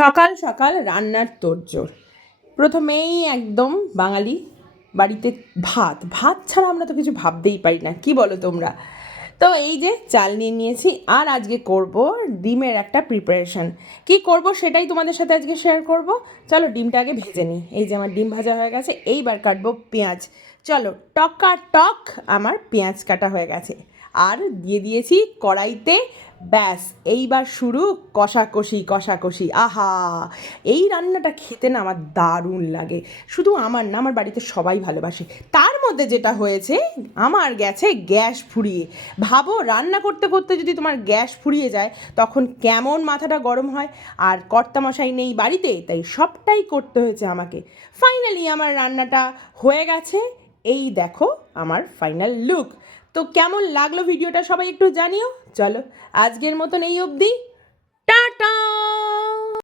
সকাল সকাল রান্নার তোড়জোড়। প্রথমেই একদম বাঙালি বাড়িতে ভাত ভাত ছাড়া আমরা তো কিছু ভাবতেই পারি না, কি বলো তোমরা? তো এই যে চাল নিয়ে নিয়েছি, আর আজকে করব ডিমের একটা প্রিপারেশন। কি করব সেটাই তোমাদের সাথে আজকে শেয়ার করব। চলো ডিমটা আগে ভেজে নিই। এই যে আমার ডিম ভাজা হয়ে গেছে, এইবার কাটবো পেঁয়াজ। চলো টক আমার পেঁয়াজ কাটা হয়ে গেছে, আর দিয়ে দিয়েছি কড়াইতে। ব্যাস, এইবার শুরু কষাকষি। আহা, এই রান্নাটা খেতে না আমার দারুণ লাগে। শুধু আমার না, আমার বাড়িতে সবাই ভালোবাসে। তার মধ্যে যেটা হয়েছে, আমার গেছে গ্যাস ফুরিয়ে। ভাবো, রান্না করতে করতে যদি তোমার গ্যাস ফুরিয়ে যায় তখন কেমন মাথাটা গরম হয়। আর কর্তামশাই নেই বাড়িতে, তাই সবটাই করতে হয়েছে আমাকে। ফাইনালি আমার রান্নাটা হয়ে গেছে। এই দেখো আমার ফাইনাল লুক। তো কেমন লাগলো ভিডিওটা সবাই একটু জানিও। চলো আজকের মতন এই অবধি।